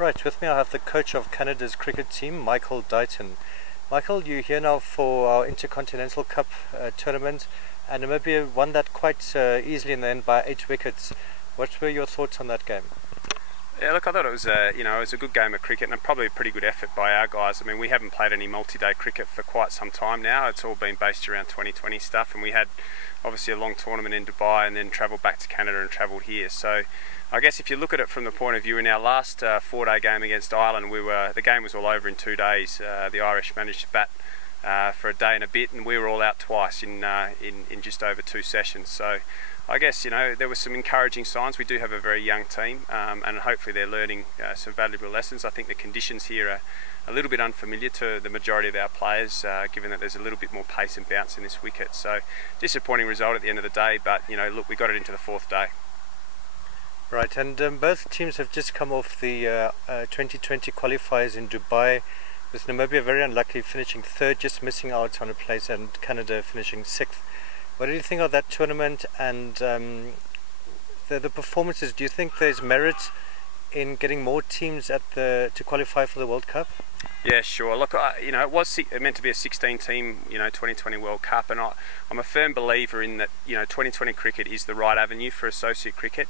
Right, with me I have the coach of Canada's cricket team, Michael Dighton. Michael, you're here now for our Intercontinental Cup tournament, and Namibia won that quite easily in the end by 8 wickets. What were your thoughts on that game? Yeah, look, I thought it was it was a good game of cricket and probably a pretty good effort by our guys. I mean, we haven't played any multi-day cricket for quite some time now. It's all been based around 2020 stuff, and we had obviously a long tournament in Dubai and then travelled back to Canada and travelled here. So I guess if you look at it from the point of view, in our last 4-day game against Ireland, the game was all over in 2 days. The Irish managed to bat for a day and a bit, and we were all out twice in just over 2 sessions. So I guess, you know, there were some encouraging signs. We do have a very young team, and hopefully they're learning some valuable lessons. I think the conditions here are a little bit unfamiliar to the majority of our players, given that there's a little bit more pace and bounce in this wicket. So disappointing result at the end of the day, but you know, look, we got it into the 4th day. Right, and both teams have just come off the 2020 qualifiers in Dubai, with Namibia very unlucky finishing 3rd, just missing out on a place, and Canada finishing 6th. What do you think of that tournament and the performances? Do you think there's merit in getting more teams to qualify for the World Cup? Yeah, sure. Look, you know, it was meant to be a 16-team, 2020 World Cup, and I'm a firm believer in that. 2020 cricket is the right avenue for associate cricket,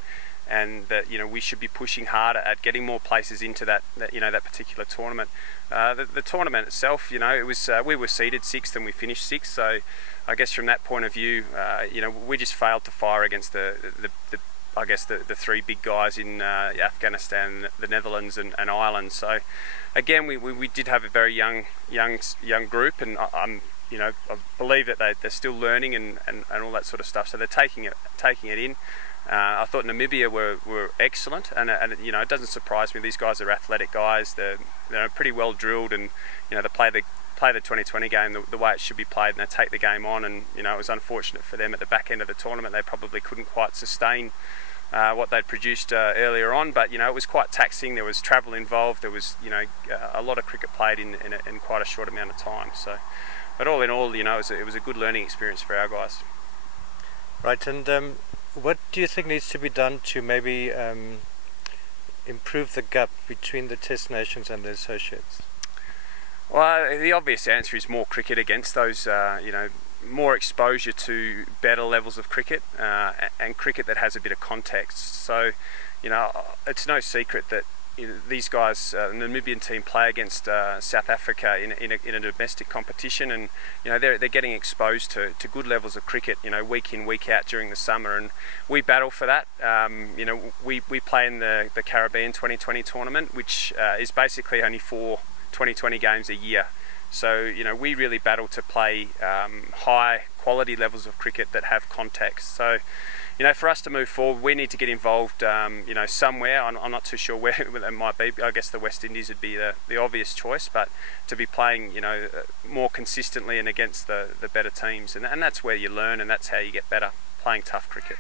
and that we should be pushing harder at getting more places into that particular tournament. The tournament itself, it was we were seeded 6th and we finished 6th. So I guess from that point of view, we just failed to fire against the 3 big guys in Afghanistan, the Netherlands, and Ireland. So again, we did have a very young group, and I believe that they're still learning and all that sort of stuff. So they're taking it in. I thought Namibia were excellent, and it doesn't surprise me. These guys are athletic guys. They're pretty well drilled, and they play the 2020 game the way it should be played, and they take the game on. And it was unfortunate for them at the back end of the tournament. They probably couldn't quite sustain what they'd produced earlier on, but it was quite taxing. There was travel involved. There was a lot of cricket played in quite a short amount of time. So, but all in all, it was a good learning experience for our guys. Right, and what do you think needs to be done to maybe improve the gap between the Test nations and the associates? Well, the obvious answer is more cricket against those, more exposure to better levels of cricket and cricket that has a bit of context. So, it's no secret that these guys, the Namibian team, play against South Africa in a domestic competition, and they're getting exposed to good levels of cricket, week in, week out during the summer, and we battle for that. We play in the Caribbean 2020 tournament, which is basically only 4 2020 games a year. So we really battle to play high quality levels of cricket that have context. So for us to move forward, we need to get involved somewhere. I'm not too sure where it might be. I guess the West Indies would be the obvious choice, but to be playing more consistently and against the better teams, and that's where you learn, and that's how you get better, playing tough cricket.